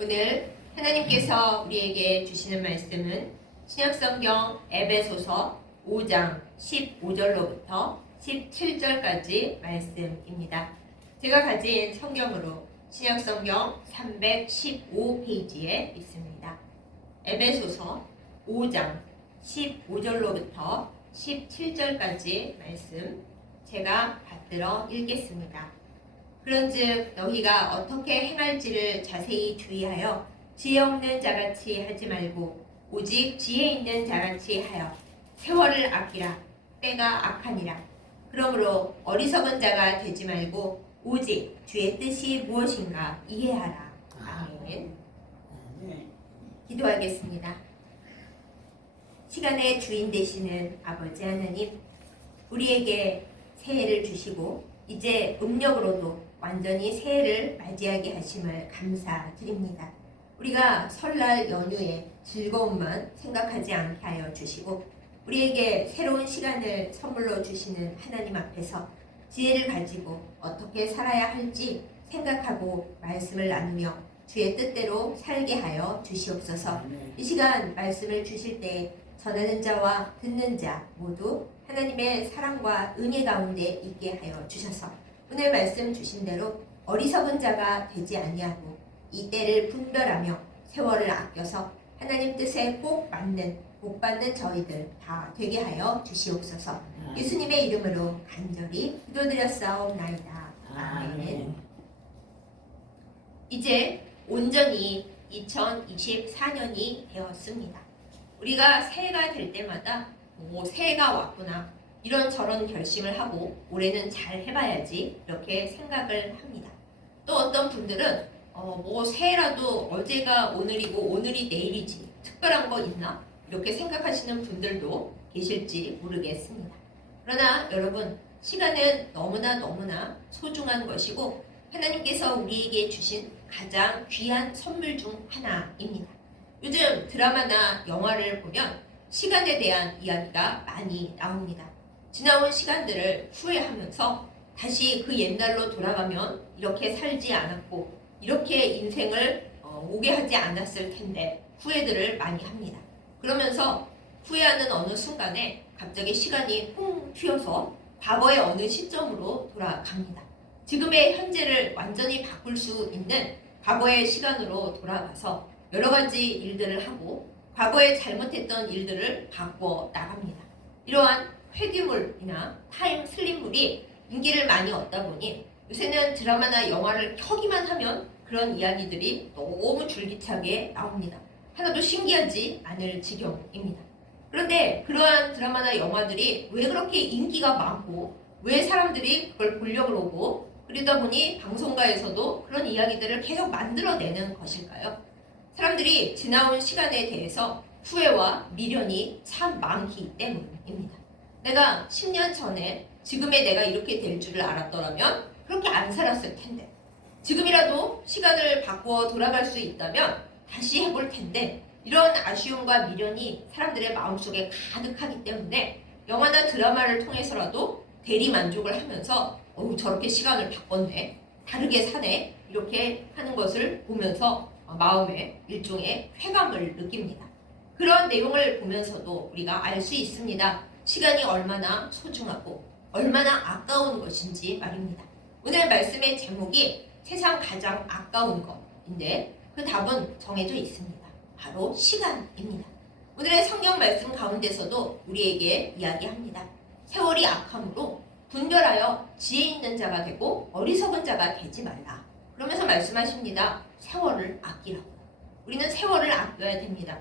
오늘 하나님께서 우리에게 주시는 말씀은 신약성경 에베소서 5장 15절로부터 17절까지 말씀입니다. 제가 가진 성경으로 신약성경 315페이지에 있습니다. 에베소서 5장 15절로부터 17절까지 말씀 제가 받들어 읽겠습니다. 그런즉 너희가 어떻게 행할지를 자세히 주의하여 지혜 없는 자같이 하지 말고 오직 지혜 있는 자같이 하여 세월을 아끼라. 때가 악하니라. 그러므로 어리석은 자가 되지 말고 오직 주의 뜻이 무엇인가 이해하라. 아멘. 기도하겠습니다. 시간의 주인 되시는 아버지 하나님, 우리에게 새해를 주시고 이제 음력으로도 완전히 새해를 맞이하게 하심을 감사드립니다. 우리가 설날 연휴에 즐거움만 생각하지 않게 하여 주시고 우리에게 새로운 시간을 선물로 주시는 하나님 앞에서 지혜를 가지고 어떻게 살아야 할지 생각하고 말씀을 나누며 주의 뜻대로 살게 하여 주시옵소서. 이 시간 말씀을 주실 때 전하는 자와 듣는 자 모두 하나님의 사랑과 은혜 가운데 있게 하여 주셔서 오늘 말씀 주신 대로 어리석은 자가 되지 아니하고 이 때를 분별하며 세월을 아껴서 하나님 뜻에 꼭 맞는 복 받는 저희들 다 되게 하여 주시옵소서. 예수님의 이름으로 간절히 기도드렸사옵나이다. 아멘. 이제 온전히 2024년이 되었습니다. 우리가 새해가 될 때마다 새해가 왔구나 이런저런 결심을 하고 올해는 잘 해봐야지 이렇게 생각을 합니다. 또 어떤 분들은 새해라도 어제가 오늘이고 오늘이 내일이지 특별한 거 있나? 이렇게 생각하시는 분들도 계실지 모르겠습니다. 그러나 여러분, 시간은 너무나 소중한 것이고 하나님께서 우리에게 주신 가장 귀한 선물 중 하나입니다. 요즘 드라마나 영화를 보면 시간에 대한 이야기가 많이 나옵니다. 지나온 시간들을 후회하면서 다시 그 옛날로 돌아가면 이렇게 살지 않았고 이렇게 인생을 오게 하지 않았을 텐데 후회들을 많이 합니다. 그러면서 후회하는 어느 순간에 갑자기 시간이 훅 튀어서 과거의 어느 시점으로 돌아갑니다. 지금의 현재를 완전히 바꿀 수 있는 과거의 시간으로 돌아가서 여러 가지 일들을 하고 과거에 잘못했던 일들을 바꿔 나갑니다. 이러한 회귀물이나 타임 슬립물이 인기를 많이 얻다 보니 요새는 드라마나 영화를 켜기만 하면 그런 이야기들이 너무 줄기차게 나옵니다. 하나도 신기하지 않을 지경입니다. 그런데 그러한 드라마나 영화들이 왜 그렇게 인기가 많고 왜 사람들이 그걸 보려고 그러고 그러다 보니 방송가에서도 그런 이야기들을 계속 만들어내는 것일까요? 사람들이 지나온 시간에 대해서 후회와 미련이 참 많기 때문입니다. 내가 10년 전에 지금의 내가 이렇게 될 줄을 알았더라면 그렇게 안 살았을 텐데 지금이라도 시간을 바꾸어 돌아갈 수 있다면 다시 해볼 텐데 이런 아쉬움과 미련이 사람들의 마음속에 가득하기 때문에 영화나 드라마를 통해서라도 대리만족을 하면서 저렇게 시간을 바꿨네, 다르게 사네 이렇게 하는 것을 보면서 마음에 일종의 쾌감을 느낍니다. 그런 내용을 보면서도 우리가 알 수 있습니다. 시간이 얼마나 소중하고 얼마나 아까운 것인지 말입니다. 오늘 말씀의 제목이 세상 가장 아까운 것인데 그 답은 정해져 있습니다. 바로 시간입니다. 오늘의 성경 말씀 가운데서도 우리에게 이야기합니다. 세월이 악함으로 분별하여 지혜 있는 자가 되고 어리석은 자가 되지 말라. 그러면서 말씀하십니다. 세월을 아끼라고. 우리는 세월을 아껴야 됩니다.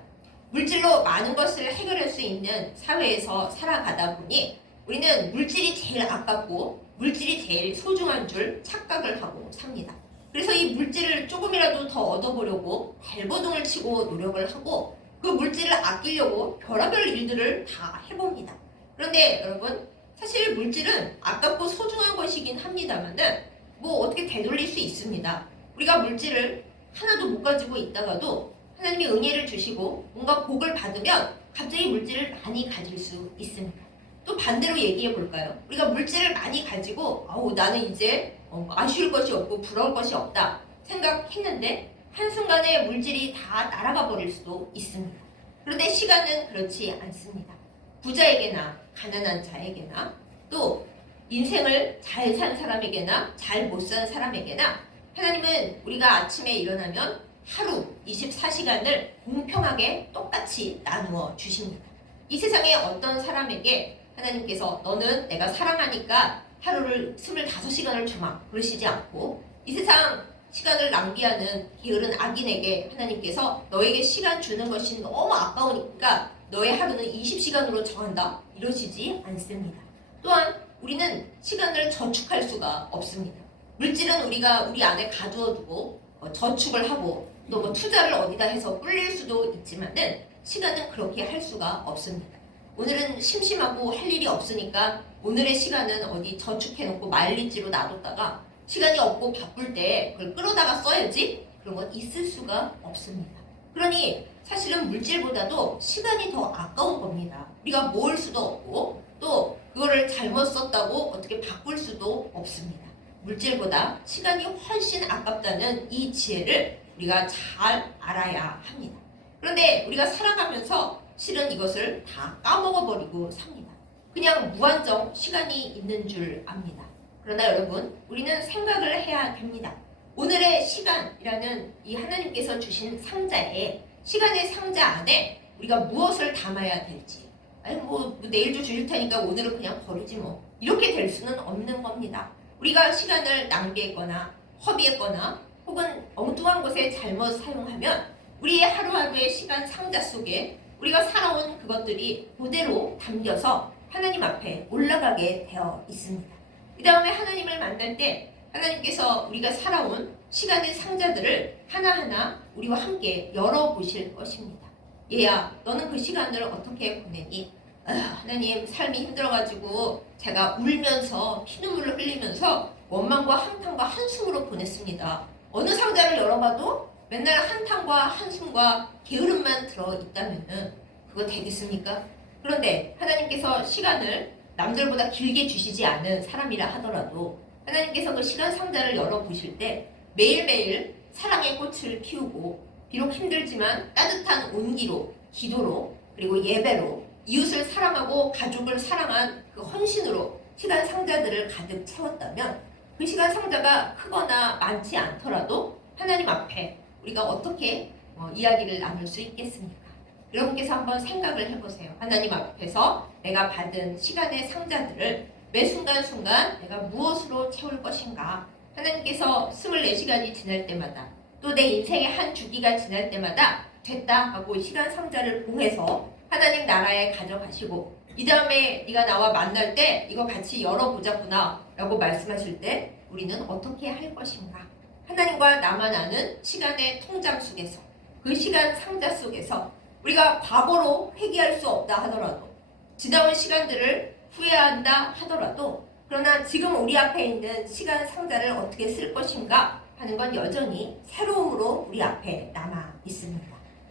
물질로 많은 것을 해결할 수 있는 사회에서 살아가다 보니 우리는 물질이 제일 아깝고 물질이 제일 소중한 줄 착각을 하고 삽니다. 그래서 이 물질을 조금이라도 더 얻어보려고 발버둥을 치고 노력을 하고 그 물질을 아끼려고 별의별 일들을 다 해봅니다. 그런데 여러분, 사실 물질은 아깝고 소중한 것이긴 합니다만은 어떻게 되돌릴 수 있습니다. 우리가 물질을 하나도 못 가지고 있다가도 하나님이 은혜를 주시고 뭔가 복을 받으면 갑자기 물질을 많이 가질 수 있습니다. 또 반대로 얘기해 볼까요? 우리가 물질을 많이 가지고 나는 이제 아쉬울 것이 없고 부러울 것이 없다 생각했는데 한순간에 물질이 다 날아가 버릴 수도 있습니다. 그런데 시간은 그렇지 않습니다. 부자에게나 가난한 자에게나 또 인생을 잘 산 사람에게나 잘 못 산 사람에게나 하나님은 우리가 아침에 일어나면 하루 24시간을 공평하게 똑같이 나누어 주십니다. 이 세상에 어떤 사람에게 하나님께서 너는 내가 사랑하니까 하루를 25시간을 주마 그러시지 않고 이 세상 시간을 낭비하는 게으른 악인에게 하나님께서 너에게 시간 주는 것이 너무 아까우니까 너의 하루는 20시간으로 정한다 이러시지 않습니다. 또한 우리는 시간을 저축할 수가 없습니다. 물질은 우리가 우리 안에 가두어 두고 저축을 하고 또 뭐 투자를 어디다 해서 불릴 수도 있지만은 시간은 그렇게 할 수가 없습니다. 오늘은 심심하고 할 일이 없으니까 오늘의 시간은 어디 저축해놓고 말리지로 놔뒀다가 시간이 없고 바쁠 때 그걸 끌어다가 써야지 그런 건 있을 수가 없습니다. 그러니 사실은 물질보다도 시간이 더 아까운 겁니다. 우리가 모을 수도 없고 또 그거를 잘못 썼다고 어떻게 바꿀 수도 없습니다. 물질보다 시간이 훨씬 아깝다는 이 지혜를 우리가 잘 알아야 합니다. 그런데 우리가 살아가면서 실은 이것을 다 까먹어버리고 삽니다. 그냥 무한정 시간이 있는 줄 압니다. 그러나 여러분, 우리는 생각을 해야 됩니다. 오늘의 시간이라는 이 하나님께서 주신 상자에 시간의 상자 안에 우리가 무엇을 담아야 될지 아니 뭐 내일도 주실 테니까 오늘은 그냥 버리지 뭐 이렇게 될 수는 없는 겁니다. 우리가 시간을 낭비했거나 허비했거나 혹은 엉뚱한 곳에 잘못 사용하면 우리의 하루하루의 시간 상자 속에 우리가 살아온 그것들이 그대로 담겨서 하나님 앞에 올라가게 되어 있습니다. 그 다음에 하나님을 만날 때 하나님께서 우리가 살아온 시간의 상자들을 하나하나 우리와 함께 열어보실 것입니다. 얘야, 너는 그 시간을 어떻게 보내니? 하나님, 삶이 힘들어가지고 제가 울면서 피눈물을 흘리면서 원망과 한탄과 한숨으로 보냈습니다. 어느 상자를 열어봐도 맨날 한탄과 한숨과 게으름만 들어있다면 그거 되겠습니까? 그런데 하나님께서 시간을 남들보다 길게 주시지 않은 사람이라 하더라도 하나님께서 그 시간 상자를 열어보실 때 매일매일 사랑의 꽃을 피우고 비록 힘들지만 따뜻한 온기로 기도로 그리고 예배로 이웃을 사랑하고 가족을 사랑한 그 헌신으로 시간 상자들을 가득 채웠다면 그 시간 상자가 크거나 많지 않더라도 하나님 앞에 우리가 어떻게 이야기를 나눌 수 있겠습니까? 여러분께서 한번 생각을 해보세요. 하나님 앞에서 내가 받은 시간의 상자들을 매 순간순간 내가 무엇으로 채울 것인가? 하나님께서 24시간이 지날 때마다 또 내 인생의 한 주기가 지날 때마다 됐다 하고 시간 상자를 봉해서 하나님 나라에 가져가시고 이 다음에 네가 나와 만날 때 이거 같이 열어보자꾸나 라고 말씀하실 때 우리는 어떻게 할 것인가? 하나님과 나만 아는 시간의 통장 속에서 그 시간 상자 속에서 우리가 과거로 회귀할 수 없다 하더라도 지나온 시간들을 후회한다 하더라도 그러나 지금 우리 앞에 있는 시간 상자를 어떻게 쓸 것인가 하는 건 여전히 새로움으로 우리 앞에 남아 있습니다.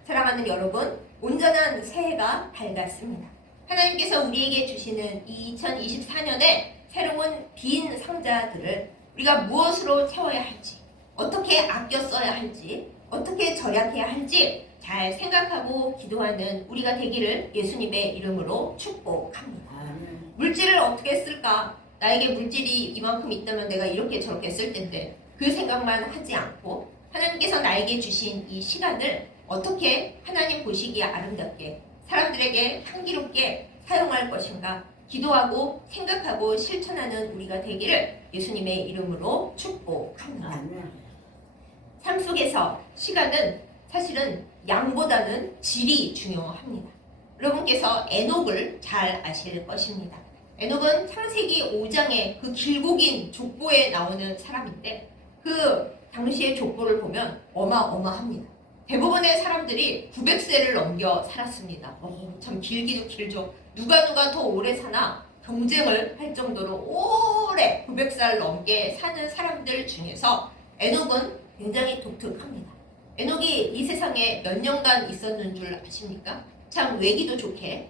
사랑하는 여러분, 온전한 새해가 밝았습니다. 하나님께서 우리에게 주시는 2024년에 새로운 빈 상자들을 우리가 무엇으로 채워야 할지, 어떻게 아껴 써야 할지, 어떻게 절약해야 할지 잘 생각하고 기도하는 우리가 되기를 예수님의 이름으로 축복합니다. 물질을 어떻게 쓸까? 나에게 물질이 이만큼 있다면 내가 이렇게 저렇게 쓸 텐데 그 생각만 하지 않고 하나님께서 나에게 주신 이 시간을 어떻게 하나님 보시기에 아름답게 사람들에게 향기롭게 사용할 것인가 기도하고 생각하고 실천하는 우리가 되기를 예수님의 이름으로 축복합니다. 삶 속에서 시간은 사실은 양보다는 질이 중요합니다. 여러분께서 에녹을 잘 아실 것입니다. 에녹은 창세기 5장의 그 길고 긴 족보에 나오는 사람인데 그 당시의 족보를 보면 어마어마합니다. 대부분의 사람들이 900세를 넘겨 살았습니다. 참 길기도 길죠. 누가 더 오래 사나 경쟁을 할 정도로 오래 900살 넘게 사는 사람들 중에서 에녹은 굉장히 독특합니다. 에녹이 이 세상에 몇 년간 있었는 줄 아십니까? 참 외기도 좋게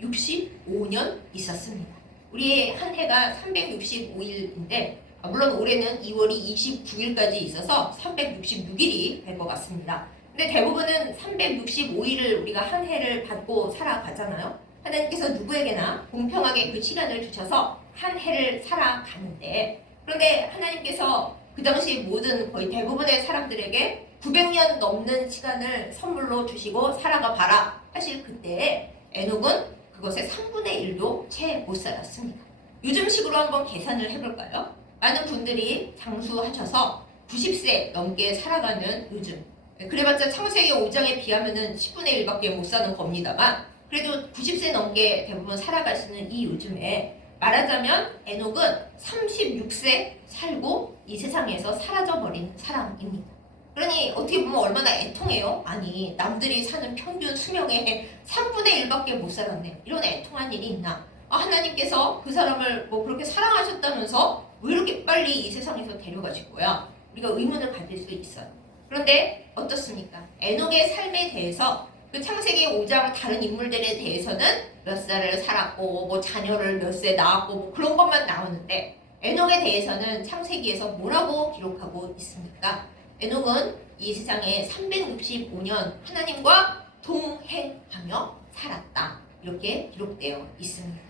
365년 있었습니다. 우리의 한 해가 365일인데 물론 올해는 2월이 29일까지 있어서 366일이 될 것 같습니다. 근데 대부분은 365일을 우리가 한 해를 받고 살아가잖아요. 하나님께서 누구에게나 공평하게 그 시간을 주셔서 한 해를 살아가는데, 그런데 하나님께서 그 당시 모든 거의 대부분의 사람들에게 900년 넘는 시간을 선물로 주시고 살아가 봐라 사실 그때 에녹은 그것의 3분의 1도 채 못 살았습니다. 요즘식으로 한번 계산을 해볼까요? 많은 분들이 장수하셔서 90세 넘게 살아가는 요즘, 그래봤자 창세기 5장에 비하면은 10분의 1밖에 못 사는 겁니다만, 그래도 90세 넘게 대부분 살아가시는 이 요즘에 말하자면 에녹은 36세 살고 이 세상에서 사라져버린 사람입니다. 그러니 어떻게 보면 얼마나 애통해요? 아니, 남들이 사는 평균 수명의 3분의 1밖에 못 살았네. 이런 애통한 일이 있나? 하나님께서 그 사람을 뭐 그렇게 사랑하셨다면서 왜 이렇게 빨리 이 세상에서 데려가실 거야? 우리가 의문을 가질 수 있어요. 그런데 어떻습니까? 에녹의 삶에 대해서 그 창세기 5장 다른 인물들에 대해서는 몇 살을 살았고 뭐 자녀를 몇 세 낳았고 뭐 그런 것만 나오는데, 에녹에 대해서는 창세기에서 뭐라고 기록하고 있습니까? 에녹은 이 세상에 365년 하나님과 동행하며 살았다. 이렇게 기록되어 있습니다.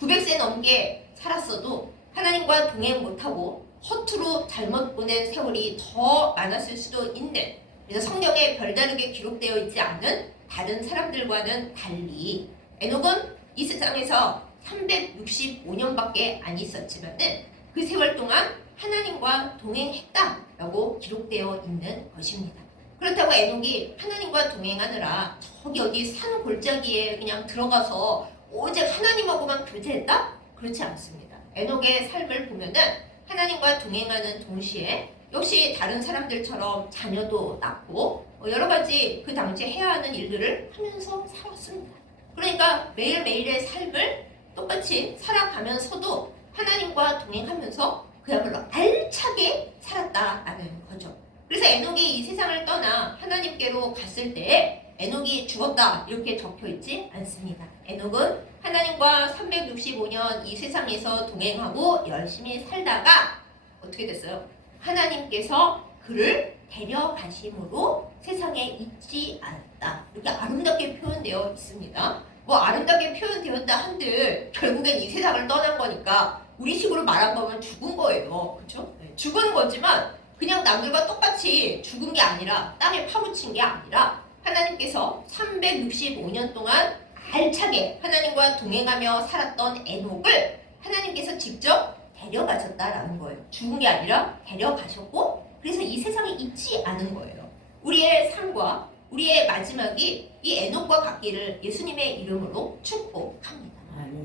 900세 넘게 살았어도 하나님과 동행 못하고 허투루 잘못 보낸 세월이 더 많았을 수도 있는, 그래서 성경에 별다르게 기록되어 있지 않은 다른 사람들과는 달리 에녹은 이 세상에서 365년밖에 안 있었지만은 그 세월 동안 하나님과 동행했다라고 기록되어 있는 것입니다. 그렇다고 에녹이 하나님과 동행하느라 저기 어디 산 골짜기에 그냥 들어가서 오직 하나님하고만 교제했다? 그렇지 않습니다. 에녹의 삶을 보면은 하나님과 동행하는 동시에 역시 다른 사람들처럼 자녀도 낳고 여러 가지 그 당시에 해야 하는 일들을 하면서 살았습니다. 그러니까 매일매일의 삶을 똑같이 살아가면서도 하나님과 동행하면서 그야말로 알차게 살았다라는 거죠. 그래서 에녹이 이 세상을 떠나 하나님께로 갔을 때 에녹이 죽었다 이렇게 적혀있지 않습니다. 에녹은 하나님과 365년 이 세상에서 동행하고 열심히 살다가 어떻게 됐어요? 하나님께서 그를 데려가심으로 세상에 있지 않았다. 이렇게 아름답게 표현되어 있습니다. 뭐 아름답게 표현되었다 한들 결국엔 이 세상을 떠난 거니까 우리식으로 말한 거면 죽은 거예요. 그렇죠? 네, 죽은 거지만 그냥 남들과 똑같이 죽은 게 아니라 땅에 파묻힌 게 아니라 하나님께서 365년 동안 알차게 하나님과 동행하며 살았던 에녹을 하나님께서 직접 데려가셨다라는 거예요. 죽은 게 아니라 데려가셨고, 그래서 이 세상에 있지 않은 거예요. 우리의 삶과 우리의 마지막이 이 에녹과 같기를 예수님의 이름으로 축복합니다.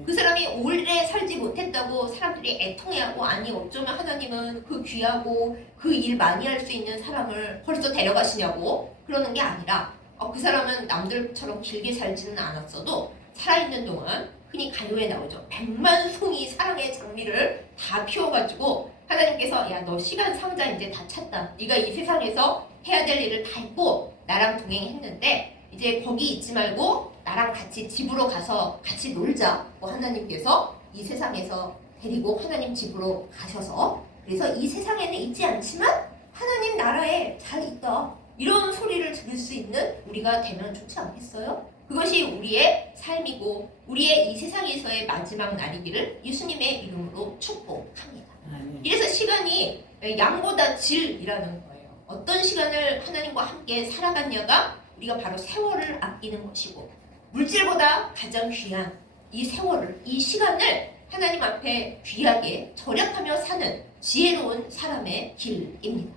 그 사람이 오래 살지 못했다고 사람들이 애통해하고, 아니 어쩌면 하나님은 그 귀하고 그 일 많이 할 수 있는 사람을 벌써 데려가시냐고 그러는 게 아니라, 그 사람은 남들처럼 길게 살지는 않았어도 살아있는 동안, 흔히 가요에 나오죠, 100만 송이 사랑의 장미를 다 피워가지고 하나님께서 야, 너 시간 상자 이제 다 찼다. 네가 이 세상에서 해야 될 일을 다 했고 나랑 동행했는데 이제 거기 있지 말고 나랑 같이 집으로 가서 같이 놀자. 하나님께서 이 세상에서 데리고 하나님 집으로 가셔서, 그래서 이 세상에는 있지 않지만 하나님 나라에 잘 있다. 이런 소리를 들을 수 있는 우리가 되면 좋지 않겠어요? 그것이 우리의 삶이고 우리의 이 세상에서의 마지막 날이기를 예수님의 이름으로 축복합니다. 이래서 시간이 양보다 질이라는 거예요. 어떤 시간을 하나님과 함께 살아갔냐가 우리가 바로 세월을 아끼는 것이고, 물질보다 가장 귀한 이 세월을, 이 시간을 하나님 앞에 귀하게 절약하며 사는 지혜로운 사람의 길입니다.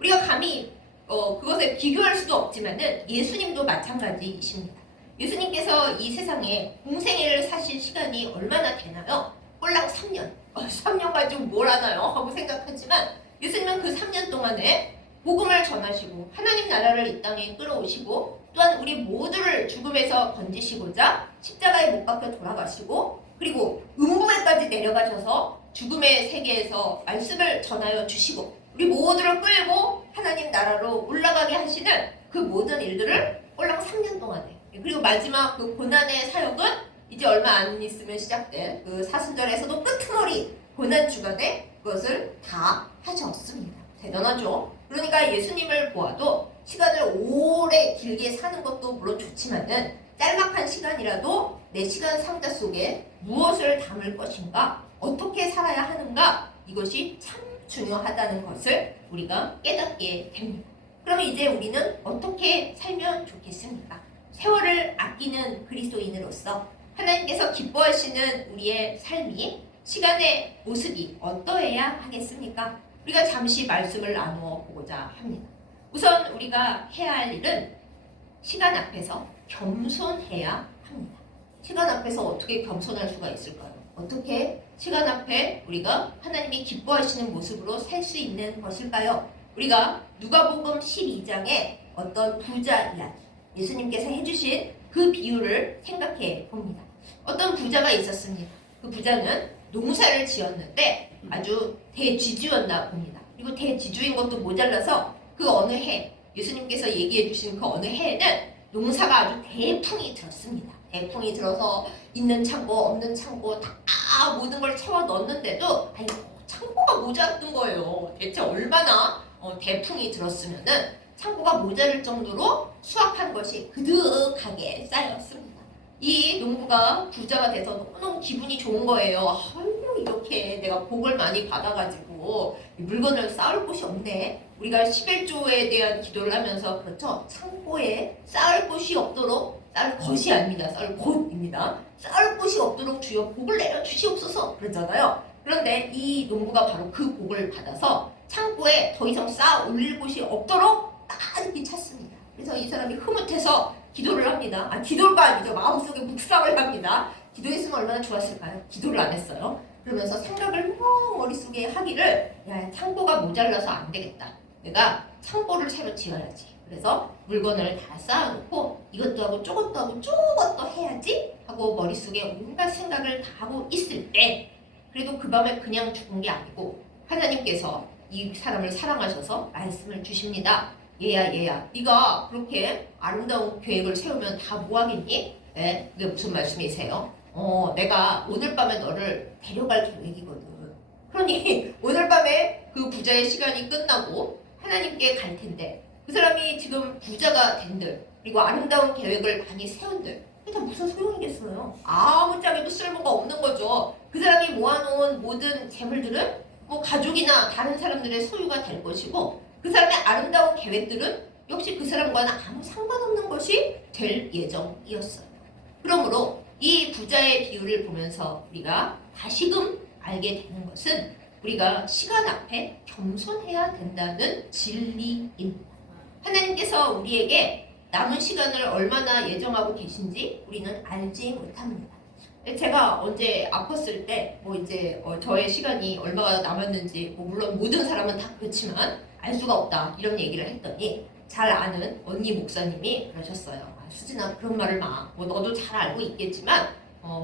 우리가 감히 그것에 비교할 수도 없지만은 예수님도 마찬가지이십니다. 예수님께서 이 세상에 공생애를 사실 시간이 얼마나 되나요? 꼴랑 3년. 3년 가지고 뭘 하나요? 하고 생각하지만 예수님은 그 3년 동안에 복음을 전하시고 하나님 나라를 이 땅에 끌어오시고, 또한 우리 모두를 죽음에서 건지시고자 십자가에 못 박혀 돌아가시고, 그리고 음부에까지 내려가셔서 죽음의 세계에서 말씀을 전하여 주시고 우리 모두를 끌고 하나님 나라로 올라가게 하시는 그 모든 일들을 꼴랑 3년 동안에, 그리고 마지막 그 고난의 사역은 이제 얼마 안 있으면 시작될 그 사순절에서도 끄트머리 고난 주간에 것을 다 하셨습니다. 대단하죠? 그러니까 예수님을 보아도 시간을 오래 길게 사는 것도 물론 좋지만은 짤막한 시간이라도 내 시간 상자 속에 무엇을 담을 것인가, 어떻게 살아야 하는가, 이것이 참 중요하다는 것을 우리가 깨닫게 됩니다. 그럼 이제 우리는 어떻게 살면 좋겠습니까? 세월을 아끼는 그리스도인으로서 하나님께서 기뻐하시는 우리의 삶이, 시간의 모습이 어떠해야 하겠습니까? 우리가 잠시 말씀을 나누어 보고자 합니다. 우선 우리가 해야 할 일은 시간 앞에서 겸손해야 합니다. 시간 앞에서 어떻게 겸손할 수가 있을까요? 어떻게 시간 앞에 우리가 하나님이 기뻐하시는 모습으로 살 수 있는 것일까요? 우리가 누가복음 12장에 어떤 부자 이야기, 예수님께서 해주신 그 비유를 생각해 봅니다. 어떤 부자가 있었습니다. 그 부자는 농사를 지었는데 아주 대지주였나 봅니다. 그리고 대지주인 것도 모자라서 그 어느 해, 예수님께서 얘기해 주신 그 어느 해에는 농사가 아주 대풍이 들었습니다. 대풍이 들어서 있는 창고 없는 창고 다 모든 걸 채워 넣었는데도 창고가 모자랐던 거예요. 대체 얼마나 대풍이 들었으면은 창고가 모자랄 정도로 수확한 것이 그득하게 쌓였습니다. 이 농부가 부자가 돼서 너무너무 기분이 좋은 거예요. 아유, 이렇게 내가 복을 많이 받아가지고 물건을 쌓을 곳이 없네. 우리가 11조에 대한 기도를 하면서, 그렇죠? 창고에 쌓을 곳이 없도록, 쌓을 것이 아닙니다. 쌓을 곳입니다. 쌓을 곳이 없도록 주여 복을 내려 주시옵소서 그러잖아요. 그런데 이 농부가 바로 그 복을 받아서 창고에 더 이상 쌓아 올릴 곳이 없도록 딱 이렇게 찾습니다. 그래서 이 사람이 흐뭇해서 기도를 합니다. 기도가 아니죠. 마음속에 묵상을 합니다. 기도했으면 얼마나 좋았을까요? 기도를 안 했어요. 그러면서 생각을 머릿속에 하기를, 야, 창고가 모자라서 안 되겠다. 내가 창고를 새로 지어야지. 그래서 물건을 다 쌓아놓고 이것도 하고 저것도 하고 저것도 해야지 하고 머릿속에 온갖 생각을 다 하고 있을 때, 그래도 그 밤에 그냥 죽은 게 아니고 하나님께서 이 사람을 사랑하셔서 말씀을 주십니다. 얘야 네가 그렇게 아름다운 계획을 세우면 다 뭐하겠니? 네, 그게 무슨 말씀이세요? 내가 오늘 밤에 너를 데려갈 계획이거든. 그러니 오늘 밤에 그 부자의 시간이 끝나고 하나님께 갈 텐데, 그 사람이 지금 부자가 된들, 그리고 아름다운 계획을 많이 세운들, 이게 다 무슨 소용이겠어요? 아무짝에도 쓸모가 없는 거죠. 그 사람이 모아놓은 모든 재물들은 뭐 가족이나 다른 사람들의 소유가 될 것이고, 그 사람의 아름다운 계획들은 역시 그 사람과는 아무 상관없는 것이 될 예정이었어요. 그러므로 이 부자의 비유를 보면서 우리가 다시금 알게 되는 것은, 우리가 시간 앞에 겸손해야 된다는 진리입니다. 하나님께서 우리에게 남은 시간을 얼마나 예정하고 계신지 우리는 알지 못합니다. 제가 언제 아팠을 때 저의 시간이 얼마가 남았는지, 물론 모든 사람은 다 그렇지만 알 수가 없다, 이런 얘기를 했더니 잘 아는 언니 목사님이 그러셨어요. 수진아, 그런 말을 마. 너도 잘 알고 있겠지만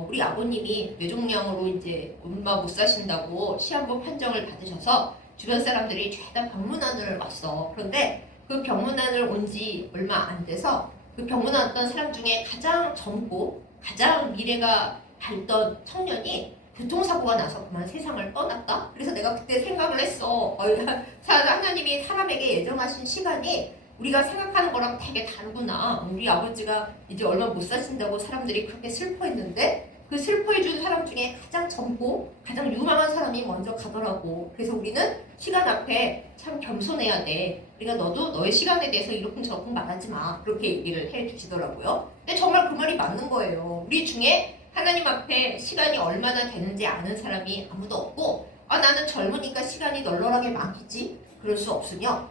우리 아버님이 뇌종양으로 이제 얼마 못 사신다고 시한부 판정을 받으셔서 주변 사람들이 죄다 병문안을 왔어. 그런데 그 병문안을 온 지 얼마 안 돼서 그 병문안 왔던 사람 중에 가장 젊고 가장 미래가 밝던 청년이 교통사고가 나서 그만 세상을 떠났다? 그래서 내가 그때 생각을 했어. 하나님이 사람에게 예정하신 시간이 우리가 생각하는 거랑 되게 다르구나. 우리 아버지가 이제 얼마 못 사신다고 사람들이 그렇게 슬퍼했는데, 그 슬퍼해준 사람 중에 가장 젊고 가장 유망한 사람이 먼저 가더라고. 그래서 우리는 시간 앞에 참 겸손해야 돼. 우리가 너도 너의 시간에 대해서 이러쿵저러쿵 말하지 마. 그렇게 얘기를 해 주시더라고요. 근데 정말 그 말이 맞는 거예요. 우리 중에 하나님 앞에 시간이 얼마나 되는지 아는 사람이 아무도 없고, 나는 젊으니까 시간이 널널하게 많겠지? 그럴 수 없으며,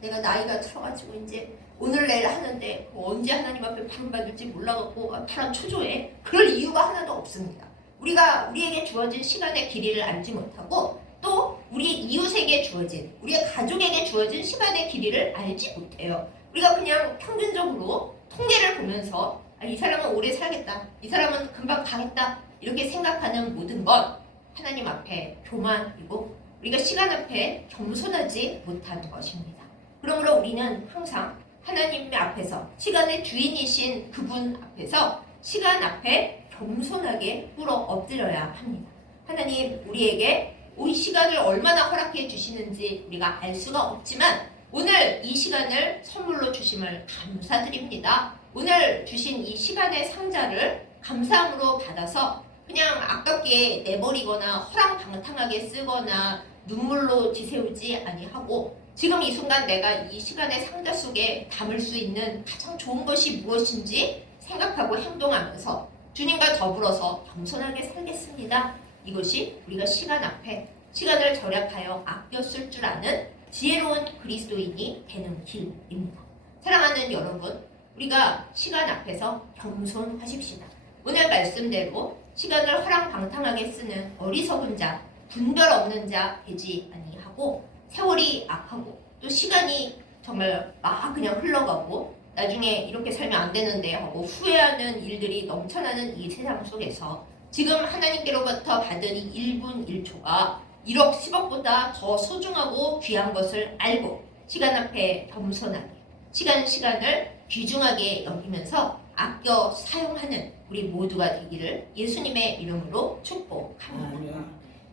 내가 나이가 들어가지고 이제 오늘 내일 하는데 언제 하나님 앞에 부름받을지 몰라갖고 파란 초조해. 그럴 이유가 하나도 없습니다. 우리에게 주어진 시간의 길이를 알지 못하고, 또 우리 이웃에게 주어진, 우리의 가족에게 주어진 시간의 길이를 알지 못해요. 우리가 그냥 평균적으로 통계를 보면서 이 사람은 오래 살겠다, 이 사람은 금방 가겠다, 이렇게 생각하는 모든 것 하나님 앞에 교만이고 우리가 시간 앞에 겸손하지 못한 것입니다. 그러므로 우리는 항상 하나님 앞에서, 시간의 주인이신 그분 앞에서 시간 앞에 겸손하게 꿇어 엎드려야 합니다. 하나님, 우리에게 이 시간을 얼마나 허락해 주시는지 우리가 알 수가 없지만 오늘 이 시간을 선물로 주심을 감사드립니다. 오늘 주신 이 시간의 상자를 감사함으로 받아서 그냥 아깝게 내버리거나 허랑방탕하게 쓰거나 눈물로 지새우지 아니하고 지금 이 순간 내가 이 시간의 상자 속에 담을 수 있는 가장 좋은 것이 무엇인지 생각하고 행동하면서 주님과 더불어서 겸손하게 살겠습니다. 이것이 우리가 시간 앞에 시간을 절약하여 아껴 쓸 줄 아는 지혜로운 그리스도인이 되는 길입니다. 사랑하는 여러분, 우리가 시간 앞에서 겸손하십시다. 오늘 말씀대로 시간을 허랑방탕하게 쓰는 어리석은 자, 분별 없는 자 되지 아니하고 세월이 악하고 또 시간이 정말 막 그냥 흘러가고 나중에 이렇게 살면 안 되는데 하고 후회하는 일들이 넘쳐나는 이 세상 속에서 지금 하나님께로부터 받은 이 1분 1초가 1억 10억보다 더 소중하고 귀한 것을 알고 시간 앞에 겸손하게 시간을 귀중하게 여기면서 아껴 사용하는 우리 모두가 되기를 예수님의 이름으로 축복합니다.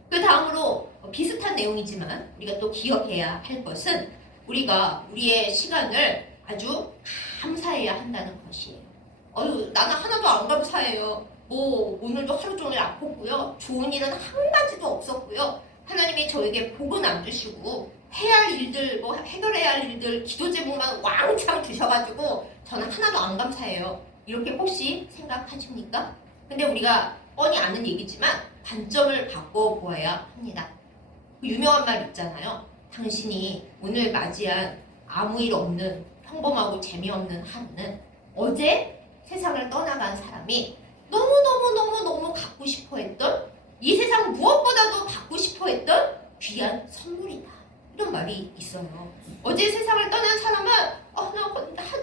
그 다음으로 비슷한 내용이지만 우리가 또 기억해야 할 것은 우리가 우리의 시간을 아주 감사해야 한다는 것이에요. 나는 하나도 안 감사해요. 오늘도 하루 종일 아팠고요. 좋은 일은 한 가지도 없었고요. 하나님이 저에게 복은 안 주시고 해야 할 일들, 해결해야 할 일들, 기도 제목만 왕창 주셔가지고 저는 하나도 안 감사해요. 이렇게 혹시 생각하십니까? 근데 우리가 뻔히 아는 얘기지만 관점을 바꿔보아야 합니다. 그 유명한 말 있잖아요. 당신이 오늘 맞이한 아무 일 없는 평범하고 재미없는 하루는 어제 세상을 떠나간 사람이 너무너무 갖고 싶어 했던 이 세상 무엇보다도 받고 싶어 했던 귀한 선물이다. 이런 말이 있어요. 어제 세상을 떠난 사람은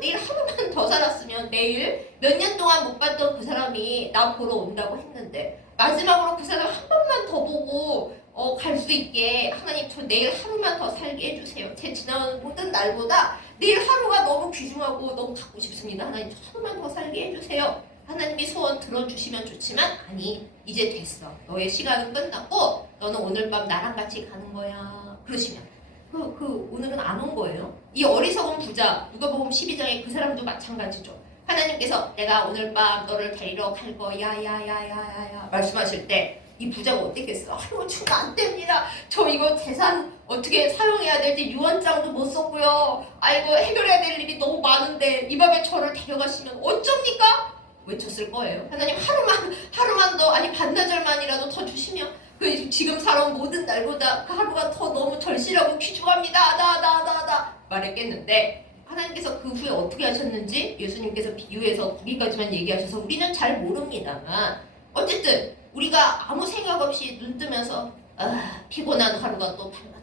내일 하루만 더 살았으면 내일 몇 년 동안 못 봤던 그 사람이 나 보러 온다고 했는데 마지막으로 그 사람 한 번만 더 보고 갈 수 있게 하나님 저 내일 하루만 더 살게 해주세요. 제 지나온 모든 날보다 내일 하루가 너무 귀중하고 너무 갖고 싶습니다. 하나님 저 하루만 더 살게 해주세요. 하나님이 소원 들어주시면 좋지만 아니 이제 됐어. 너의 시간은 끝났고 너는 오늘 밤 나랑 같이 가는 거야. 그러시면 오늘은 안 온 거예요. 이 어리석은 부자 누가복음 12장에 그 사람도 마찬가지죠. 하나님께서 내가 오늘 밤 너를 데리러 갈 거야 야야야야야 말씀하실 때 이 부자가 어떻겠어? 아이고 주면 안 됩니다. 저 이거 재산 어떻게 사용해야 될지 유언장도 못 썼고요. 아이고 해결해야 될 일이 너무 많은데 이 밤에 저를 데려가시면 어쩝니까? 외쳤을 거예요. 하나님 하루만 더 아니 반나절만이라도 더 주시면 지금 살아온 모든 날보다 그 하루가 더 너무 절실하고 귀중합니다. 나 말했겠는데 하나님께서 그 후에 어떻게 하셨는지 예수님께서 비유해서 거기까지만 얘기하셔서 우리는 잘 모릅니다만 어쨌든 우리가 아무 생각 없이 눈 뜨면서 피곤한 하루가 또 달랐다.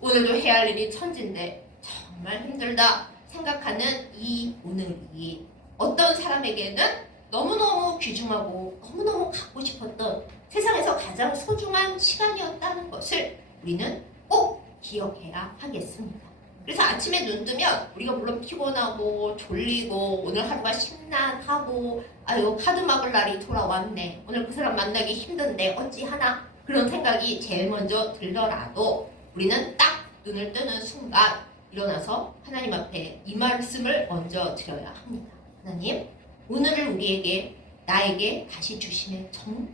오늘도 해야 할 일이 천진데 정말 힘들다 생각하는 이 오늘이 어떤 사람에게는 너무너무 귀중하고 너무너무 갖고 싶었던 세상에서 가장 소중한 시간이었다는 것을 우리는 꼭 기억해야 하겠습니다. 그래서 아침에 눈 뜨면 우리가 물론 피곤하고 졸리고 오늘 하루가 심란하고 아유 카드 막을 날이 돌아왔네. 오늘 그 사람 만나기 힘든데 어찌하나 그런 생각이 제일 먼저 들더라도 우리는 딱 눈을 뜨는 순간 일어나서 하나님 앞에 이 말씀을 먼저 드려야 합니다. 하나님 오늘을 우리에게 나에게 다시 주심에 정말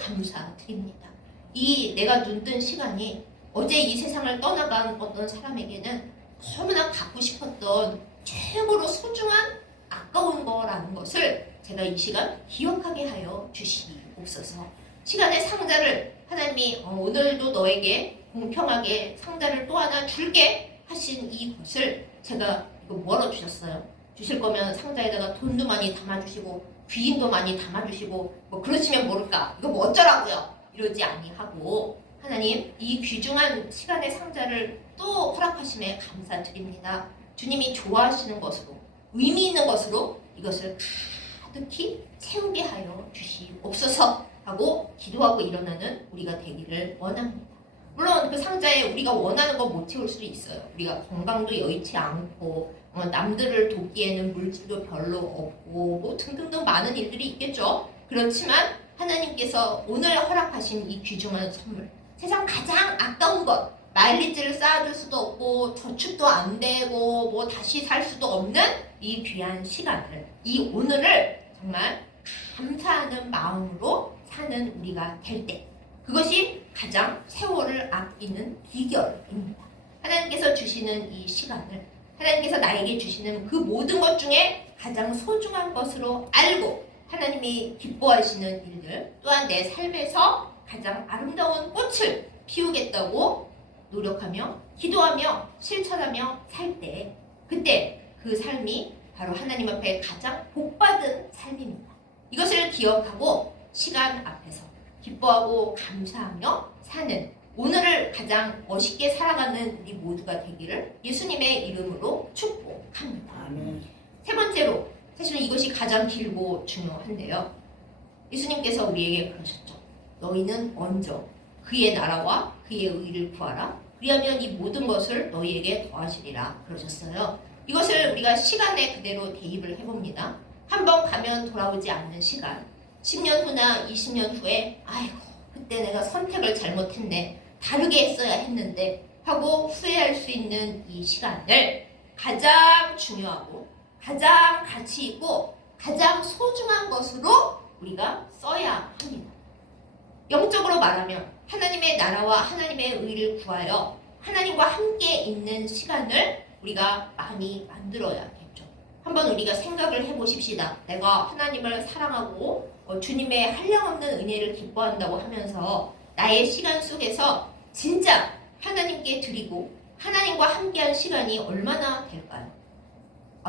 감사드립니다. 이 내가 눈뜬 시간이 어제 이 세상을 떠나간 어떤 사람에게는 너무나 갖고 싶었던 최고로 소중한 아까운 거라는 것을 제가 이 시간 기억하게 하여 주시옵소서. 시간의 상자를 하나님이 오늘도 너에게 공평하게 상자를 또 하나 줄게 하신 이것을 제가 이거 뭐하러 주셨어요? 주실 거면 상자에다가 돈도 많이 담아주시고 귀인도 많이 담아주시고 그러시면 모를까 이거 어쩌라고요? 이러지 아니하고 하나님 이 귀중한 시간의 상자를 또 허락하심에 감사드립니다. 주님이 좋아하시는 것으로 의미 있는 것으로 이것을 가득히 채우게 하여 주시옵소서 하고 기도하고 일어나는 우리가 되기를 원합니다. 물론 그 상자에 우리가 원하는 거 못 채울 수도 있어요. 우리가 건강도 여의치 않고 남들을 돕기에는 물질도 별로 없고 등등등 많은 일들이 있겠죠. 그렇지만 하나님께서 오늘 허락하신 이 귀중한 선물 세상 가장 아까운 것, 마일리지를 쌓아줄 수도 없고 저축도 안 되고 뭐 다시 살 수도 없는 이 귀한 시간을, 이 오늘을 정말 감사하는 마음으로 사는 우리가 될 때, 그것이 가장 세월을 아끼는 비결입니다. 하나님께서 주시는 이 시간을, 하나님께서 나에게 주시는 그 모든 것 중에 가장 소중한 것으로 알고 하나님이 기뻐하시는 일들, 또한 내 삶에서 가장 아름다운 꽃을 피우겠다고 노력하며 기도하며 실천하며 살 때, 그때 그 삶이 바로 하나님 앞에 가장 복받은 삶입니다. 이것을 기억하고 시간 앞에서 기뻐하고 감사하며 사는 오늘을 가장 멋있게 살아가는 우리 모두가 되기를 예수님의 이름으로 축복합니다. 아멘. 세 번째로, 사실은 이것이 가장 길고 중요한데요. 예수님께서 우리에게 그러셨죠. 너희는 먼저 그의 나라와 그의 의를 구하라. 그리하면 이 모든 것을 너희에게 더하시리라 그러셨어요. 이것을 우리가 시간에 그대로 대입을 해봅니다. 한번 가면 돌아오지 않는 시간, 10년 후나 20년 후에 아이고 그때 내가 선택을 잘못했네, 다르게 했어야 했는데 하고 후회할 수 있는 이 시간을 가장 중요하고 가장 가치 있고 가장 소중한 것으로 우리가 써야 합니다. 영적으로 말하면 하나님의 나라와 하나님의 의를 구하여 하나님과 함께 있는 시간을 우리가 많이 만들어야겠죠. 한번 우리가 생각을 해보십시다. 내가 하나님을 사랑하고 주님의 한량없는 은혜를 기뻐한다고 하면서 나의 시간 속에서 진짜 하나님께 드리고 하나님과 함께한 시간이 얼마나 될까요?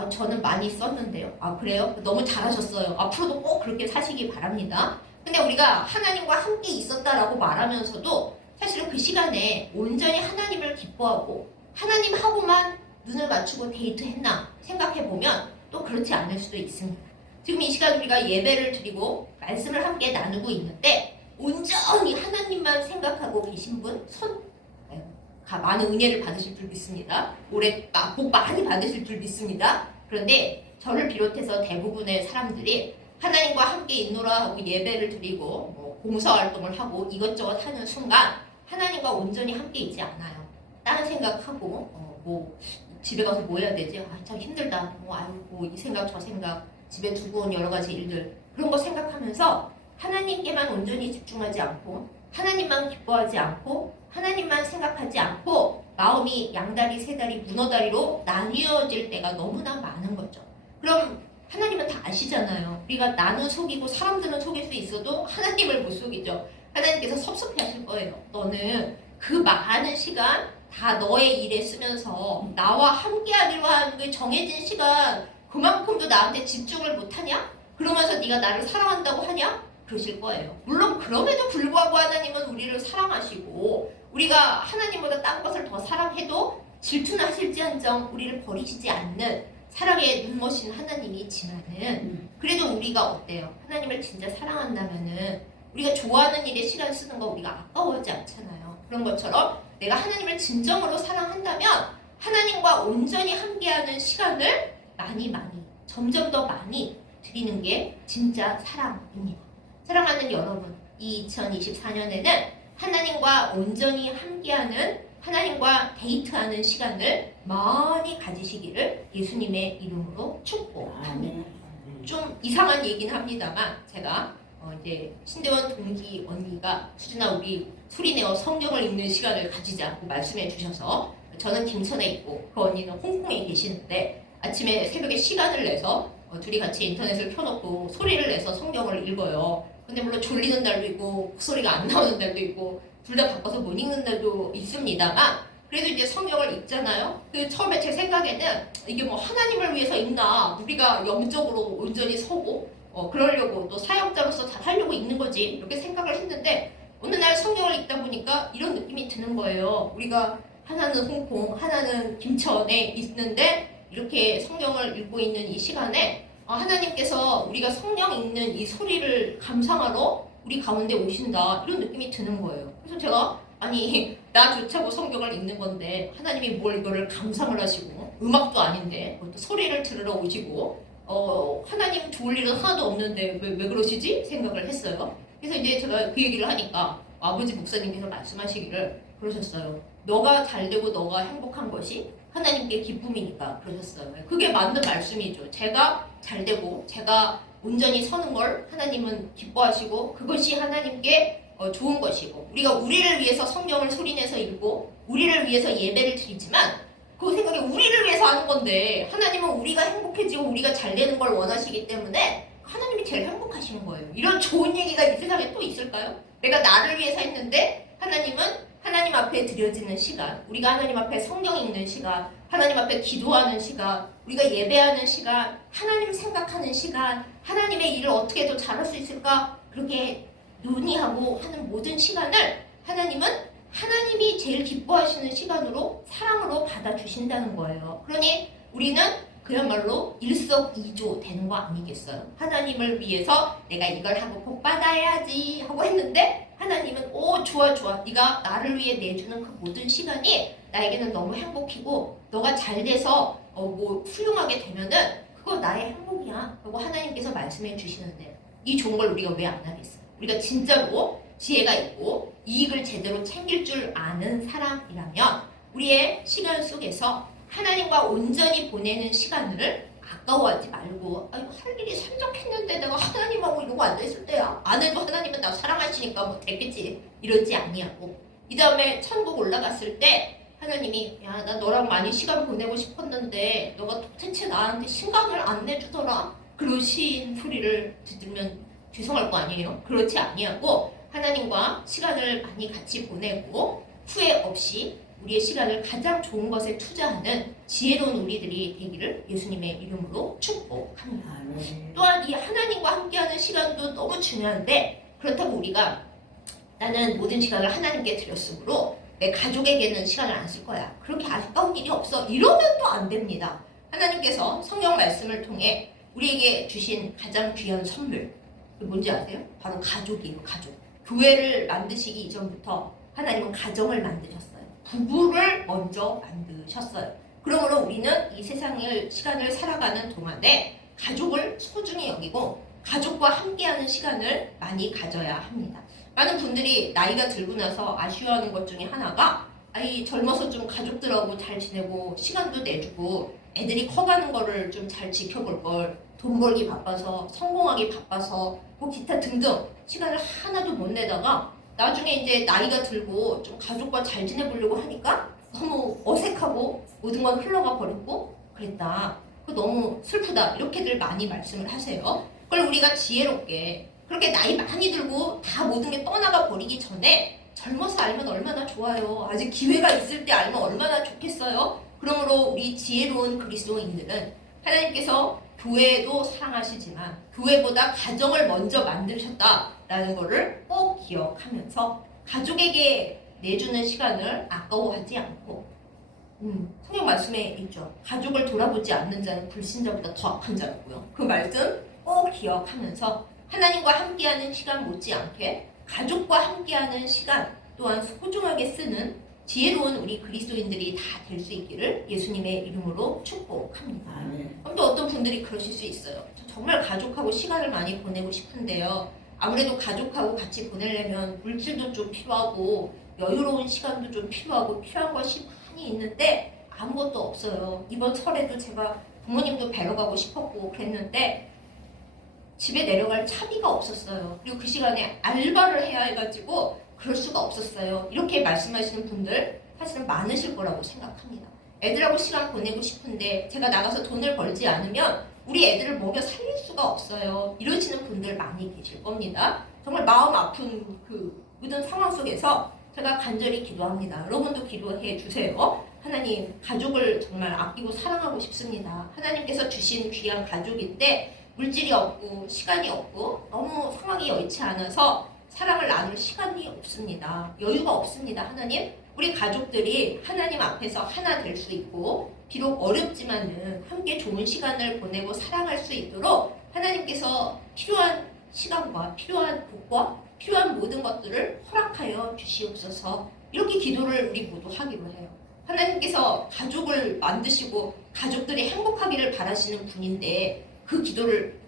저는 많이 썼는데요. 그래요? 너무 잘하셨어요. 앞으로도 꼭 그렇게 사시기 바랍니다. 근데 우리가 하나님과 함께 있었다라고 말하면서도 사실은 그 시간에 온전히 하나님을 기뻐하고 하나님하고만 눈을 맞추고 데이트했나 생각해보면 또 그렇지 않을 수도 있습니다. 지금 이 시간 우리가 예배를 드리고 말씀을 함께 나누고 있는데 온전히 하나님만 생각하고 계신 분 손, 많은 은혜를 받으실 줄 믿습니다. 올해 복 많이 받으실 줄 믿습니다. 그런데 저를 비롯해서 대부분의 사람들이 하나님과 함께 있노라 하고 예배를 드리고 봉사활동을 하고 이것저것 하는 순간 하나님과 온전히 함께 있지 않아요. 다른 생각하고 집에 가서 뭐 해야 되지? 참 힘들다. 이 생각 저 생각, 집에 두고 온 여러 가지 일들, 그런 거 생각하면서 하나님께만 온전히 집중하지 않고 하나님만 기뻐하지 않고 하나님만 생각하지 않고 마음이 양다리 세다리 문어다리로 나뉘어질 때가 너무나 많은 거죠. 그럼 하나님은 다 아시잖아요. 우리가 나는 속이고 사람들은 속일 수 있어도 하나님을 못 속이죠. 하나님께서 섭섭해 하실 거예요. 너는 그 많은 시간 다 너의 일에 쓰면서 나와 함께하기로 한 그 정해진 시간 그만큼도 나한테 집중을 못하냐? 그러면서 네가 나를 사랑한다고 하냐? 그러실 거예요. 물론 그럼에도 불구하고 하나님은 우리를 사랑하시고 우리가 하나님보다 딴 것을 더 사랑해도 질투는 하실지언정 우리를 버리시지 않는 사랑의 눈머신 하나님이지만은 그래도 우리가 어때요? 하나님을 진짜 사랑한다면은 우리가 좋아하는 일에 시간 쓰는 거 우리가 아까워하지 않잖아요. 그런 것처럼 내가 하나님을 진정으로 사랑한다면 하나님과 온전히 함께하는 시간을 많이 점점 더 많이 드리는 게 진짜 사랑입니다. 사랑하는 여러분, 이 2024년에는 하나님과 온전히 함께하는, 하나님과 데이트하는 시간을 많이 가지시기를 예수님의 이름으로 축복합니다. 좀 이상한 얘기는 합니다만 제가 이제 신대원 동기 언니가 수진아 우리 소리내어 성경을 읽는 시간을 가지자고 말씀해 주셔서 저는 김천에 있고 그 언니는 홍콩에 계시는데 아침에 새벽에 시간을 내서 둘이 같이 인터넷을 켜놓고 소리를 내서 성경을 읽어요. 근데 물론 졸리는 날도 있고 소리가 안 나오는 날도 있고 둘 다 바빠서 못 읽는 날도 있습니다만 그래도 이제 성경을 읽잖아요. 그 처음에 제 생각에는 이게 뭐 하나님을 위해서 읽나 우리가 영적으로 온전히 서고 그러려고 또 사역자로서 잘 하려고 읽는 거지 이렇게 생각을 했는데 어느 날 성경을 읽다 보니까 이런 느낌이 드는 거예요. 우리가 하나는 홍콩, 하나는 김천에 있는데 이렇게 성경을 읽고 있는 이 시간에 하나님께서 우리가 성경 읽는 이 소리를 감상하러 우리 가운데 오신다 이런 느낌이 드는 거예요. 그래서 제가 아니 나 좋자고 성경을 읽는 건데 하나님이 뭘 이거를 감상을 하시고 음악도 아닌데 또 소리를 들으러 오시고 하나님 좋을 일은 하나도 없는데 왜 그러시지? 생각을 했어요. 그래서 이제 제가 그 얘기를 하니까 아버지 목사님께서 말씀하시기를 그러셨어요. 너가 잘되고 너가 행복한 것이 하나님께 기쁨이니까 그러셨어요. 그게 맞는 말씀이죠. 제가 잘되고 제가 온전히 서는 걸 하나님은 기뻐하시고 그것이 하나님께 좋은 것이고 우리가 우리를 위해서 성경을 소리내서 읽고 우리를 위해서 예배를 드리지만 그 생각에 우리를 위해서 하는 건데 하나님은 우리가 행복해지고 우리가 잘되는 걸 원하시기 때문에 하나님이 제일 행복하시는 거예요. 이런 좋은 얘기가 이 세상에 또 있을까요? 내가 나를 위해서 했는데 하나님은 하나님 앞에 드려지는 시간, 우리가 하나님 앞에 성경 읽는 시간, 하나님 앞에 기도하는 시간, 우리가 예배하는 시간, 하나님 생각하는 시간, 하나님의 일을 어떻게 더 잘할 수 있을까 그렇게 논의하고 하는 모든 시간을 하나님은 하나님이 제일 기뻐하시는 시간으로 사랑으로 받아주신다는 거예요. 그러니 우리는 그야말로 일석이조 되는 거 아니겠어요? 하나님을 위해서 내가 이걸 하고 복 받아야지 하고 했는데 하나님은 오 좋아 네가 나를 위해 내주는 그 모든 시간이 나에게는 너무 행복이고 너가 잘 돼서 뭐 훌륭하게 되면은 그거 나의 행복이야. 그리고 하나님께서 말씀해 주시는데 이 좋은 걸 우리가 왜 안 하겠어요? 우리가 진짜로 지혜가 있고 이익을 제대로 챙길 줄 아는 사람이라면 우리의 시간 속에서 하나님과 온전히 보내는 시간을 아까워하지 말고 할 일이 산적했는데 내가 하나님하고 이러고 앉아있을 때야 안 해도 하나님은 나 사랑하시니까 뭐 됐겠지 이러지 아니하고 이 다음에 천국 올라갔을 때 하나님이 야 나 너랑 많이 시간 보내고 싶었는데 너가 도대체 나한테 시간을 안 내주더라 그러신 소리를 듣으면 죄송할 거 아니에요? 그렇지 아니하고 하나님과 시간을 많이 같이 보내고 후회 없이 우리의 시간을 가장 좋은 것에 투자하는 지혜로운 우리들이 되기를 예수님의 이름으로 축복합니다. 또한 이 하나님과 함께하는 시간도 너무 중요한데 그렇다고 우리가 나는 모든 시간을 하나님께 드렸으므로 내 가족에게는 시간을 안 쓸 거야. 그렇게 아까운 일이 없어. 이러면 또 안 됩니다. 하나님께서 성경 말씀을 통해 우리에게 주신 가장 귀한 선물 뭔지 아세요? 바로 가족이에요. 가족. 교회를 만드시기 이전부터 하나님은 가정을 만드셨어요. 부부를 먼저 만드셨어요. 그러므로 우리는 이 세상을 시간을 살아가는 동안에 가족을 소중히 여기고 가족과 함께하는 시간을 많이 가져야 합니다. 많은 분들이 나이가 들고 나서 아쉬워하는 것 중에 하나가 아이 젊어서 좀 가족들하고 잘 지내고 시간도 내주고 애들이 커가는 거를 좀 잘 지켜볼 걸 돈 벌기 바빠서 성공하기 바빠서 뭐 기타 등등 시간을 하나도 못 내다가 나중에 이제 나이가 들고 좀 가족과 잘 지내보려고 하니까 너무 어색하고 모든 건 흘러가 버렸고 그랬다. 그거 너무 슬프다. 이렇게들 많이 말씀을 하세요. 그걸 우리가 지혜롭게 그렇게 나이 많이 들고 다 모든 게 떠나가 버리기 전에 젊어서 알면 얼마나 좋아요. 아직 기회가 있을 때 알면 얼마나 좋겠어요. 그러므로 우리 지혜로운 그리스도인들은 하나님께서 교회도 사랑하시지만 교회보다 가정을 먼저 만드셨다라는 것을 꼭 기억하면서 가족에게 내주는 시간을 아까워하지 않고 성경 말씀에 있죠. 가족을 돌아보지 않는 자는 불신자보다 더 악한 자고요. 그 말씀 꼭 기억하면서 하나님과 함께하는 시간 못지않게 가족과 함께하는 시간 또한 소중하게 쓰는 지혜로운 우리 그리스도인들이 다 될 수 있기를 예수님의 이름으로 축복합니다. 그럼 또 어떤 분들이 그러실 수 있어요. 정말 가족하고 시간을 많이 보내고 싶은데요. 아무래도 가족하고 같이 보내려면 물질도 좀 필요하고 여유로운 시간도 좀 필요하고 필요한 것이 많이 있는데 아무것도 없어요. 이번 설에도 제가 부모님도 뵈러 가고 싶었고 그랬는데 집에 내려갈 차비가 없었어요. 그리고 그 시간에 알바를 해야 해가지고 그럴 수가 없었어요. 이렇게 말씀하시는 분들 사실은 많으실 거라고 생각합니다. 애들하고 시간 보내고 싶은데 제가 나가서 돈을 벌지 않으면 우리 애들을 먹여 살릴 수가 없어요. 이러시는 분들 많이 계실 겁니다. 정말 마음 아픈 그 모든 상황 속에서 제가 간절히 기도합니다. 여러분도 기도해 주세요. 하나님, 가족을 정말 아끼고 사랑하고 싶습니다. 하나님께서 주신 귀한 가족인데 물질이 없고 시간이 없고 너무 상황이 여의치 않아서 사랑을 나눌 시간이 없습니다. 여유가 없습니다. 하나님, 우리 가족들이 하나님 앞에서 하나 될 수 있고 비록 어렵지만은 함께 좋은 시간을 보내고 사랑할 수 있도록 하나님께서 필요한 시간과 필요한 복과 필요한 모든 것들을 허락하여 주시옵소서. 이렇게 기도를 우리 모두 하기로 해요. 하나님께서 가족을 만드시고 가족들이 행복하기를 바라시는 분인데 그 기도를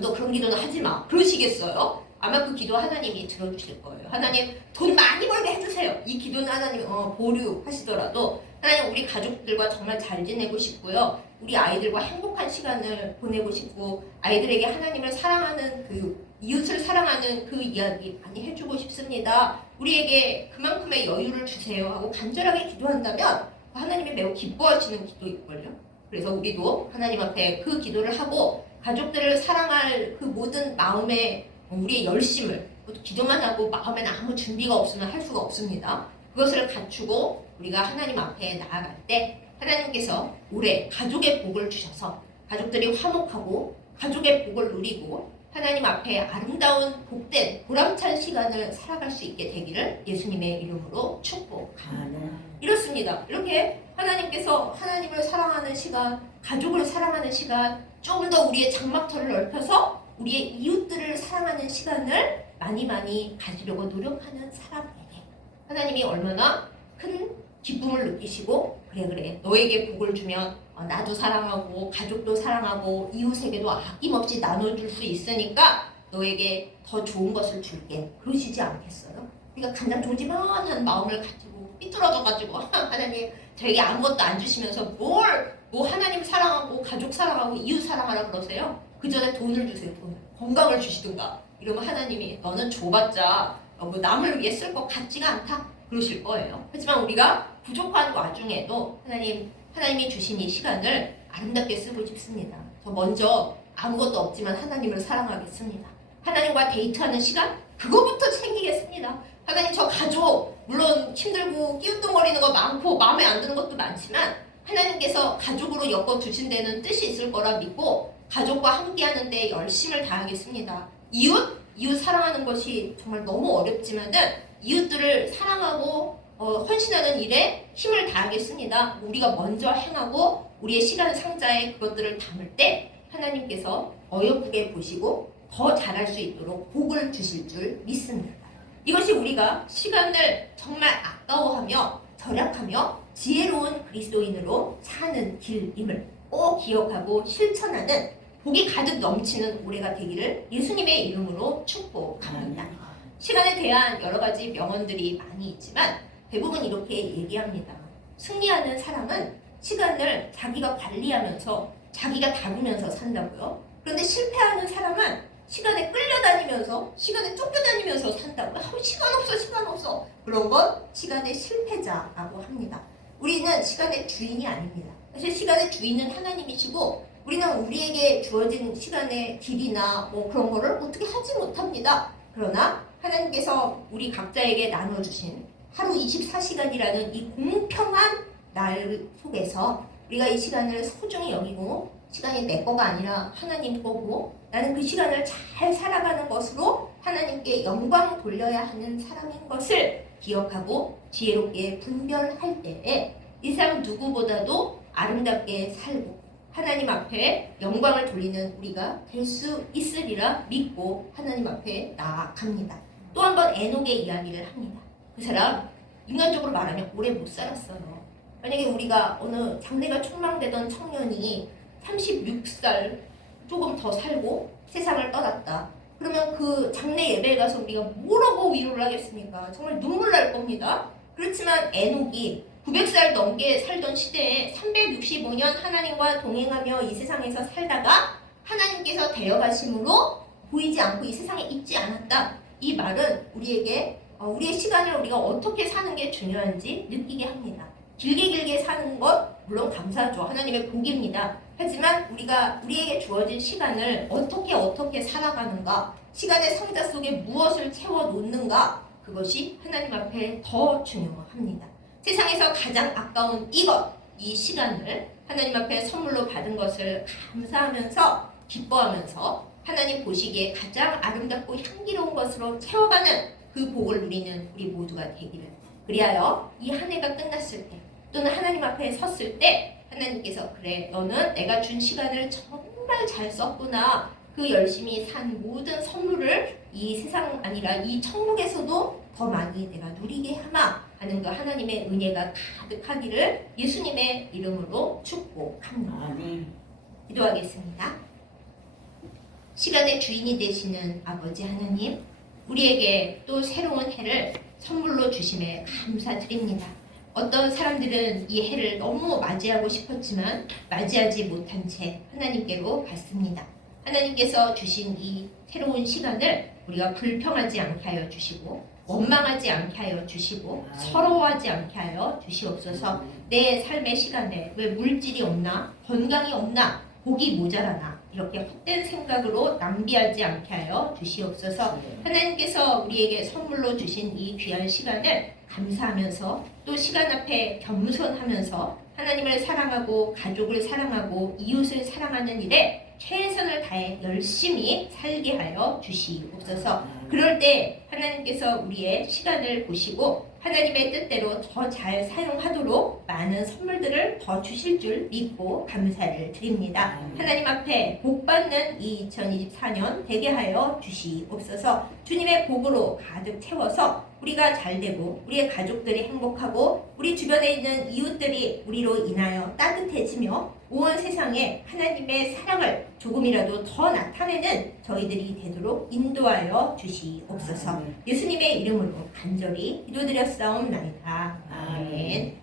너 그런 기도는 하지 마. 그러시겠어요? 아마 그 기도 하나님이 들어주실 거예요. 하나님 돈 많이 벌게 해주세요. 이 기도는 하나님 보류하시더라도 하나님 우리 가족들과 정말 잘 지내고 싶고요. 우리 아이들과 행복한 시간을 보내고 싶고 아이들에게 하나님을 사랑하는 이웃을 사랑하는 그 이야기 많이 해주고 싶습니다. 우리에게 그만큼의 여유를 주세요 하고 간절하게 기도한다면 하나님이 매우 기뻐하시는 기도일걸요. 그래서 우리도 하나님 앞에 그 기도를 하고 가족들을 사랑할 그 모든 마음의 우리의 열심을 기도만 하고 마음에는 아무 준비가 없으면 할 수가 없습니다. 그것을 갖추고 우리가 하나님 앞에 나아갈 때 하나님께서 올해 가족의 복을 주셔서 가족들이 화목하고 가족의 복을 누리고 하나님 앞에 아름다운 복된 보람찬 시간을 살아갈 수 있게 되기를 예수님의 이름으로 축복합니다. 이렇습니다. 이렇게 하나님께서 하나님을 사랑하는 시간, 가족을 사랑하는 시간, 조금 더 우리의 장막터를 넓혀서 우리의 이웃들을 사랑하는 시간을 많이 가지려고 노력하는 사람에게 하나님이 얼마나 큰 기쁨을 느끼시고 그래 너에게 복을 주면 나도 사랑하고 가족도 사랑하고 이웃에게도 아낌없이 나눠줄 수 있으니까 너에게 더 좋은 것을 줄게 그러시지 않겠어요? 그러니까 가장 조지만한 마음을 가지고 삐뚤어져가지고 하나님 저에게 아무것도 안 주시면서 뭐 하나님 사랑하고 가족 사랑하고 이웃 사랑하라 그러세요? 그 전에 돈을 주세요. 돈을. 건강을 주시든가 이러면 하나님이 너는 줘봤자 뭐 남을 위해 쓸 것 같지가 않다 그러실 거예요. 하지만 우리가 부족한 와중에도 하나님이 주신 이 시간을 아름답게 쓰고 싶습니다. 저 먼저 아무것도 없지만 하나님을 사랑하겠습니다. 하나님과 데이트하는 시간? 그거부터 챙기겠습니다. 하나님 저 가족 물론 힘들고 끼우뚱거리는 거 많고 마음에 안 드는 것도 많지만 하나님께서 가족으로 엮어두신 데는 뜻이 있을 거라 믿고 가족과 함께하는 데 열심을 다하겠습니다. 이웃 사랑하는 것이 정말 너무 어렵지만은 이웃들을 사랑하고 헌신하는 일에 힘을 다하겠습니다. 우리가 먼저 행하고 우리의 시간 상자에 그것들을 담을 때 하나님께서 어여쁘게 보시고 더 잘할 수 있도록 복을 주실 줄 믿습니다. 이것이 우리가 시간을 정말 아까워하며 절약하며 지혜로운 그리스도인으로 사는 길임을 꼭 기억하고 실천하는 복이 가득 넘치는 올해가 되기를 예수님의 이름으로 축복합니다. 시간에 대한 여러 가지 명언들이 많이 있지만 대부분 이렇게 얘기합니다. 승리하는 사람은 시간을 자기가 관리하면서 자기가 다루면서 산다고요. 그런데 실패하는 사람은 시간에 끌려다니면서 시간에 쫓겨다니면서 산다고요. 시간 없어. 그런 건 시간의 실패자라고 합니다. 우리는 시간의 주인이 아닙니다. 사실 시간의 주인은 하나님이시고 우리는 우리에게 주어진 시간의 길이나 그런 거를 어떻게 하지 못합니다. 그러나 하나님께서 우리 각자에게 나눠주신 하루 24시간이라는 이 공평한 날 속에서 우리가 이 시간을 소중히 여기고 시간이 내 거가 아니라 하나님 거고 나는 그 시간을 잘 살아가는 것으로 하나님께 영광 돌려야 하는 사람인 것을 기억하고 지혜롭게 분별할 때에 이 사람 누구보다도 아름답게 살고 하나님 앞에 영광을 돌리는 우리가 될 수 있으리라 믿고 하나님 앞에 나아갑니다. 또 한 번 에녹의 이야기를 합니다. 그 사람 인간적으로 말하면 오래 못 살았어요. 만약에 우리가 어느 장래가 촉망되던 청년이 36살 조금 더 살고 세상을 떠났다. 그러면 그 장래 예배에 가서 우리가 뭐라고 위로를 하겠습니까? 정말 눈물 날 겁니다. 그렇지만 에녹이 900살 넘게 살던 시대에 365년 하나님과 동행하며 이 세상에서 살다가 하나님께서 데려가심으로 보이지 않고 이 세상에 있지 않았다. 이 말은 우리에게 우리의 시간을 우리가 어떻게 사는 게 중요한지 느끼게 합니다. 길게 사는 것 물론 감사하죠. 하나님의 복입니다. 하지만 우리에게 주어진 시간을 어떻게 살아가는가, 시간의 상자 속에 무엇을 채워놓는가, 그것이 하나님 앞에 더 중요합니다. 세상에서 가장 아까운 이 시간을 하나님 앞에 선물로 받은 것을 감사하면서 기뻐하면서 하나님 보시기에 가장 아름답고 향기로운 것으로 채워가는 그 복을 누리는 우리 모두가 되기를. 그리하여 이 한 해가 끝났을 때 또는 하나님 앞에 섰을 때 하나님께서 그래 너는 내가 준 시간을 정말 잘 썼구나. 그 열심히 산 모든 선물을 이 세상 아니라 이 천국에서도 더 많이 내가 누리게 하마 하는 그 하나님의 은혜가 가득하기를 예수님의 이름으로 축복합니다. 아멘. 기도하겠습니다. 시간의 주인이 되시는 아버지 하나님, 우리에게 또 새로운 해를 선물로 주심에 감사드립니다. 어떤 사람들은 이 해를 너무 맞이하고 싶었지만 맞이하지 못한 채 하나님께로 갔습니다. 하나님께서 주신 이 새로운 시간을 우리가 불평하지 않게 하여 주시고 원망하지 않게 하여 주시고 서러워하지 않게 하여 주시옵소서. 내 삶의 시간에 왜 물질이 없나, 건강이 없나, 복이 모자라나 이렇게 헛된 생각으로 낭비하지 않게 하여 주시옵소서. 하나님께서 우리에게 선물로 주신 이 귀한 시간을 감사하면서 또 시간 앞에 겸손하면서 하나님을 사랑하고 가족을 사랑하고 이웃을 사랑하는 일에 최선을 다해 열심히 살게 하여 주시옵소서. 그럴 때 하나님께서 우리의 시간을 보시고 하나님의 뜻대로 더 잘 사용하도록 많은 선물들을 더 주실 줄 믿고 감사를 드립니다. 하나님 앞에 복 받는 이 2024년 되게 하여 주시옵소서. 주님의 복으로 가득 채워서 우리가 잘 되고 우리의 가족들이 행복하고 우리 주변에 있는 이웃들이 우리로 인하여 따뜻해지며 온 세상에 하나님의 사랑을 조금이라도 더 나타내는 저희들이 되도록 인도하여 주시옵소서. 예수님의 이름으로 간절히 기도드렸사옵나이다. 아멘.